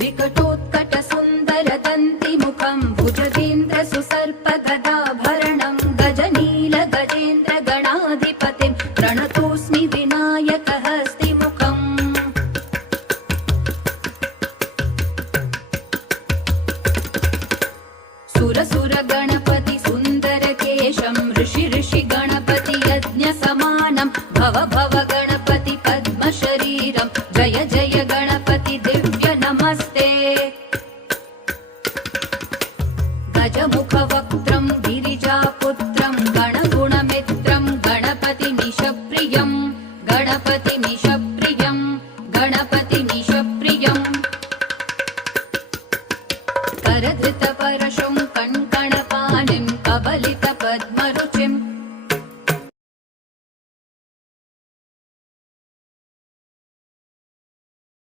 विकटोत्कटसुन्दरदन्तिमुखं भुजगेन्द्रसुसर्पगदाभरणं गजनीलगजेन्द्रगणाधिपतिं प्रणतोऽस्मि विनायकहस्तिमुखम् सुरसुरगणपति सुन्दरकेशं ऋषि गणपति यज्ञसमानं भव गणपति पद्मशरीरं जय जय गणपति